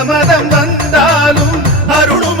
பிரமதம் வந்தாலும் அருளும்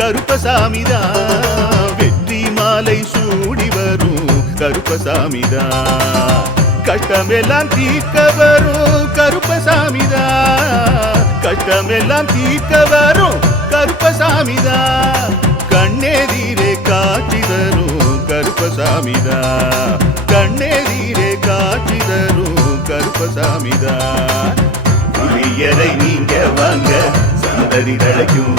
கருப்பசாமிதா வெற்றி மாலை சூடி வரும் கருப்பசாமிதா கஷ்டமெல்லாம் தீர்க்க வரும் கருப்பசாமிதா கஷ்டமெல்லாம் தீர்க்க வரும் கருப்பசாமிதான். கண்ணெதிரே காட்சி தரும் கருப்பசாமிதான். கண்ணெதிரே காட்சி தரும் கருப்பசாமிதா புளியரை நீங்க வாங்க சந்ததி தழைக்கும்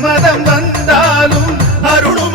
பிரமதம் வந்தாலும் அருளும்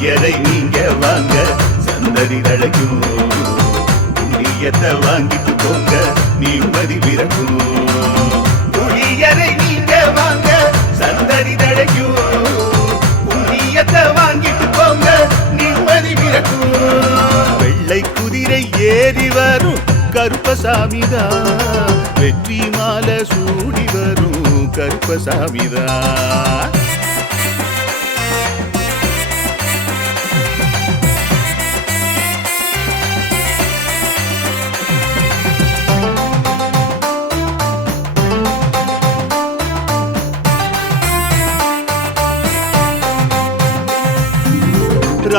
புளியரை நீங்க வாங்க? சந்ததி தழைக்கும் புண்ணியத்தை வாங்கிட்டு போங்க. நிம்மதி பிறக்கும். புளியரை நீங்க வாங்க. சந்ததி தழைக்கும் புண்ணியத்தை வாங்கிட்டு போங்க. நிம்மதி பிறக்கும். வெள்ளை குதிரை ஏறி வரும். கருப்பசாமிதான் வெற்றி மாலை சூடி வரும். கருப்பசாமிதான்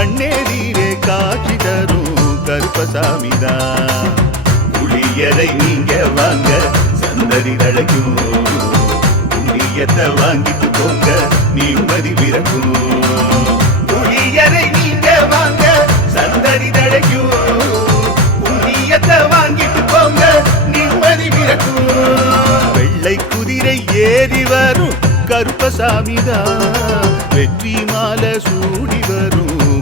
கண்ணெதிரே காட்சி தரும் கருப்பசாமிதா. புளியரை நீங்க வாங்க சந்ததி தழைக்கும் புளியத்தை வாங்கிட்டு போங்க நிம்மதி பிறக்கும். புளியரை நீங்க வாங்க சந்ததி தழைக்கும் புண்ணியத்தை வாங்கிட்டு போங்க நிம்மதி பிறக்கும். வெள்ளை குதிரை ஏறி வரும் கருப்பசாமிதா. வெற்றி மாலை சூடி வரும்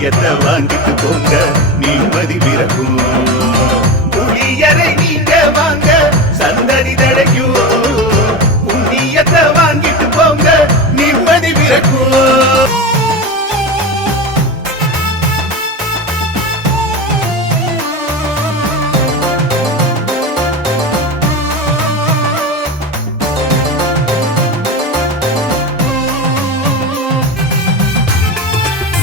எதை வாங்கிட்டு போங்க. நிம்மதி பிறக்கும். புளியரை நீங்க வாங்க. சந்தடி தடையும் புண்ணியத்தை வாங்கிட்டு போங்க. நிம்மதி பிறக்கும்.